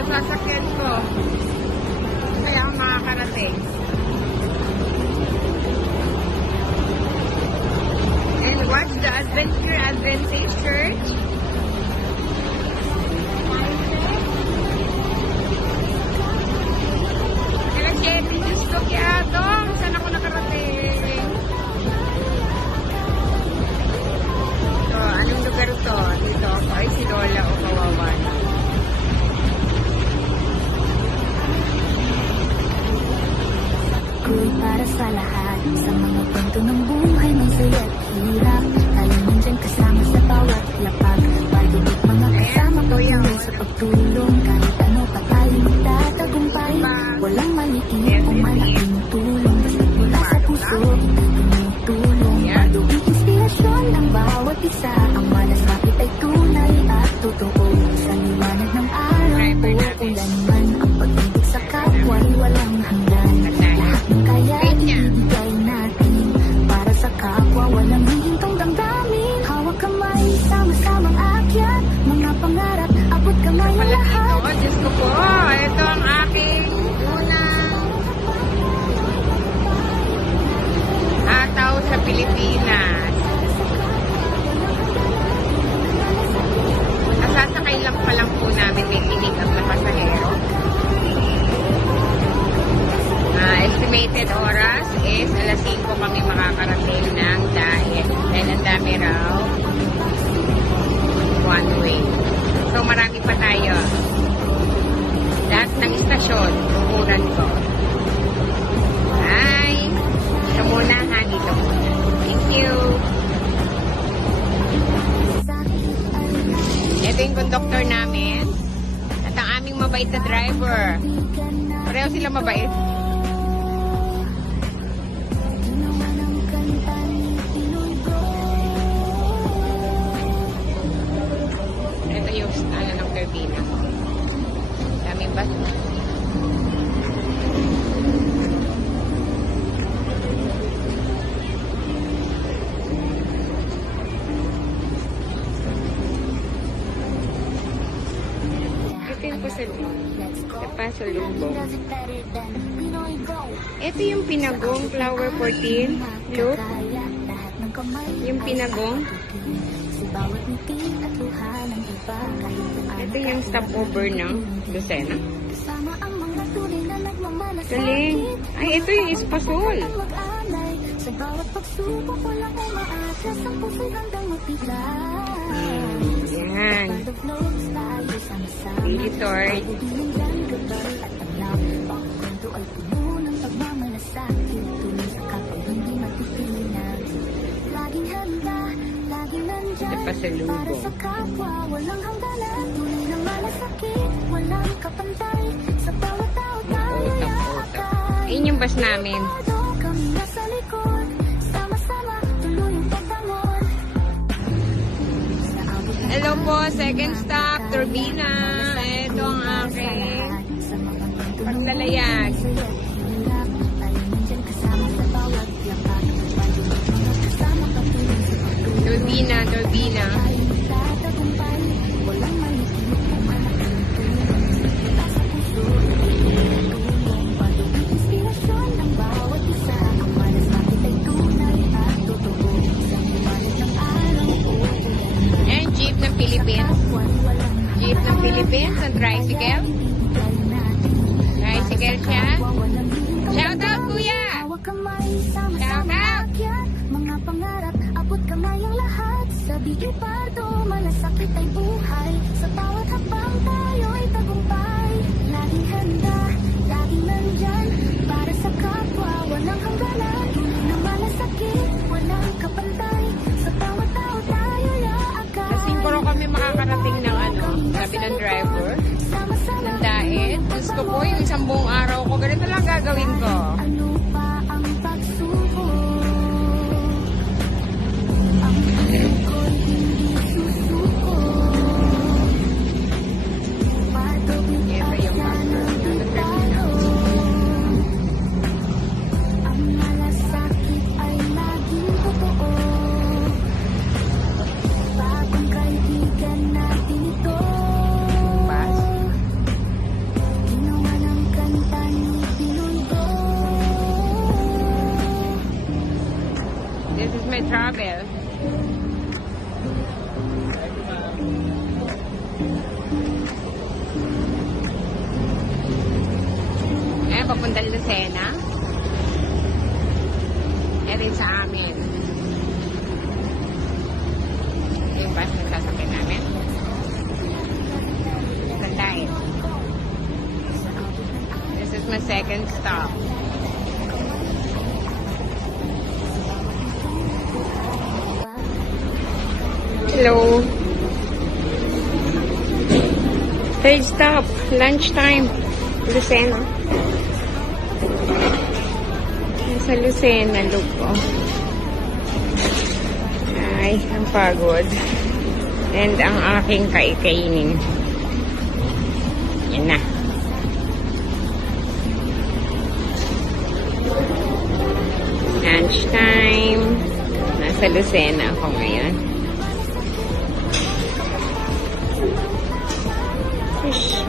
sa sasakyan ko. Kaya ako makakarating. And watch the Adventure Adventist Church. Kaya Chevy, Diyos ko kaya doon. Saan ako nakarating? So, anong lugar to? Dito ako ay si Lola o Kawawan. Para sa lahat, sa mga kwento ng buhay, may saya at hirap. Tayo nandyan kasama sa bawat lapag. Pagdibig mga kasama patuloy sa pagtulong. Kahit ano pa tayo magtatagumpay. Walang maliit o malaking tulong. Basta mula sa puso, tumutulong. Pagdibig inspirasyon ng bawat isa. Ang malasakit ay tunay at totoo. Sa liwanag ng araw, uulan man ang pag-ibig sa kapwa ay walang hanggan. Kaya ibigay natin para sa kapwa, walang hihintong damdamin. Hawak kamay, sama-samang akyat, mga pangarap, abot kamay ang lahat. Diyos ko po, ito ang aking unang ataw sa Pilipinas. Nasasakay lang pa lang po namin, may kinig ang na pasahero. Estimated oras is alas 5 kami makakarating ng Daet. Dahil ang dami raw one way. So marami pa tayo. Lahat ng istasyon, tukuran ko. Ay, ito muna ha, dito muna. Thank you. Ito yung conductor namin. At ang aming mabait na driver. Pareho sila mabait. Daming bus. Ito yung pasalubong. Ito yung pinagong flower 14. Look. Yung pinagong. Ito yung stopover ng Lucena. Galing. Ay, ito yung Espasol. Yan. Resort. Ito pa sa lubo. Ayun yung bus namin. Hello po, second stop, Turbina. Ito ang aking paglalayag. Turbina, Turbina. Ayan, jeep ng Philippines. Jeep ng Philippines, ang tricycle. Tricycle siya. Shout out, kuya! Shout out! Mga pangarap, abot kamay ang lahat. Sa bigay pardo, malasakit ay buhay. Sa bawat habang tayo ay tagumpay. Laging handa, laging nandyan. Para sa kapwa, walang hangganan. Tunay na malasakit, walang kapantay. Sa bawat tao tayo yaakay. Sa 5 kami makakarating ng sabi ng driver. Ng Daet. Diyos ko po, yung isang buong araw ko, ganito lang gagawin ko. Ano pa ang pagsuko? Ang ko'y hindi susuko. Patubig at yan ang talo. Ang malasakit ay laging totoo. Bagong kaibigan natin ito. papuntang Lucena. Ito yung sa amin. Ito yung bus na sasakyan namin. Tandaan. This is my second stop. Hello. Third stop. Lunchtime. Lucena. Sa Lucena, look ko. Ay, ang pagod. And ang aking kainin. Yan na. Lunchtime. Nasa Lucena ako ngayon. Fish.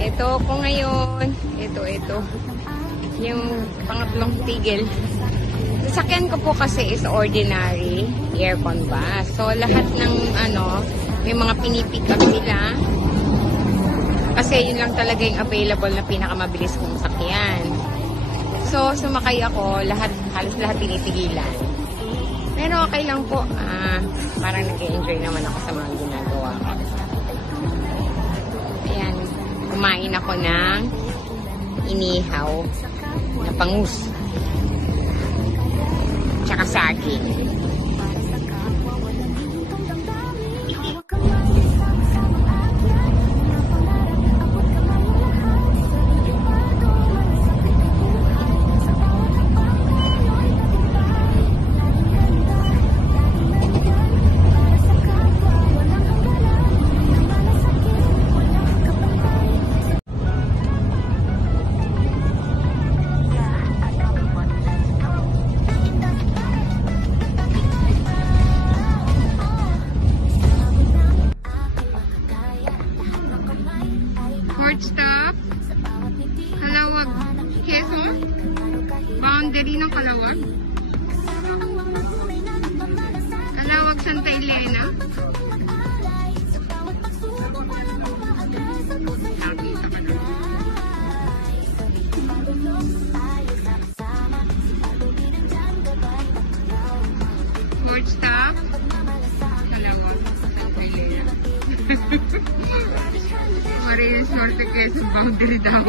Ito ko ngayon. Ito. Yung pangatlong tigil. Sasakyan ko po kasi is ordinary aircon bus. So, lahat ng may mga pinipick up sila. Kasi yun lang talaga yung available na pinakamabilis kong sakyan. So, sumakay ako. Halos lahat tinitigilan. Pero okay lang po. Parang nag-enjoy naman ako sa mga ginagawa ko. Ayan. Kumain ako ng inihaw na pangus. Tsaka saging. Fourth stop, Calawag, Quezon. Boundary ng Calawag. Calawag, Santa Elena. Fourth stop, Calawag, Santa Elena. Marius Norte Quezon boundary daw.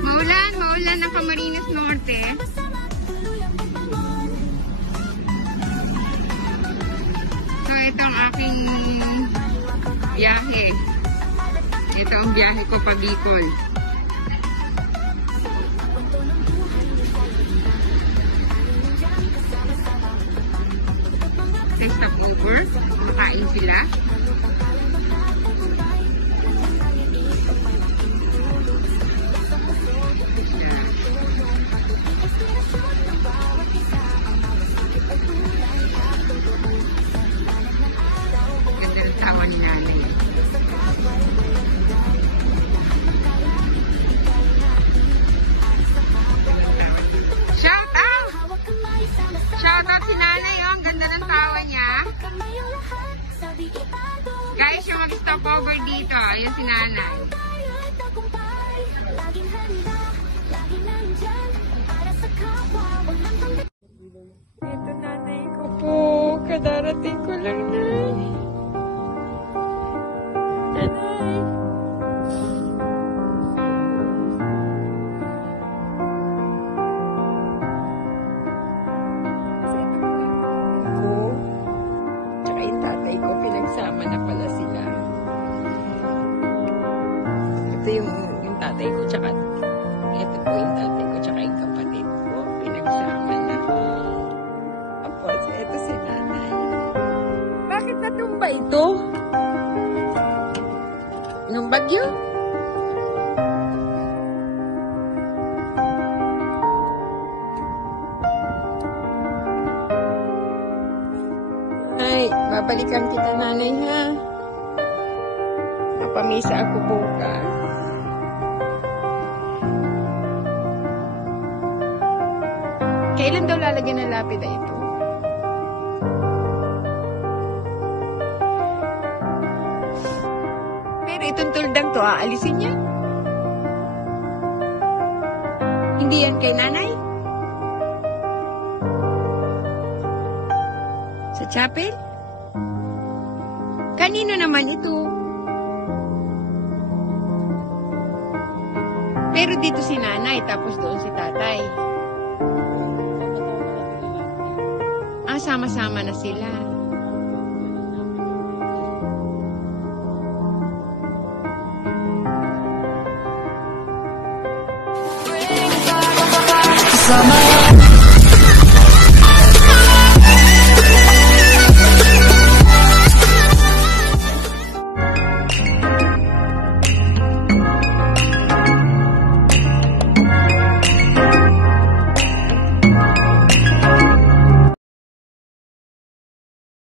Maulan ng Camarines Norte. So, ito ang aking biyahe. Ito ang biyahe ko pa Bicol. Sa stopover, kumakain sila. Ganda ng tawa ni nanay. Shout out! Shout out si nanay, oh. Ang ganda ng tawa niya. Guys, yung mag-stop over dito, ayan si nanay. Ito nanay ko po, kadarating ko lang na. Nanay. Pinagsama na pala sila. Ito yung tatay ko, tsaka ito po yung tatay ko, tsaka yung kapatid ko. Pinagsama na. Tapos, ito si nanay. Bakit natumba ito? Nung bagyo? Babalikan kita nanay ha. Napamisa ako bukas. Kailan daw lalagyan ng lapida ito? Pero itong tuldang to, aalisin niya? Hindi yan kay nanay? Sa chapel? Kanino naman ito? Pero dito si nanay, tapos doon si tatay. Sama-sama na sila. Sama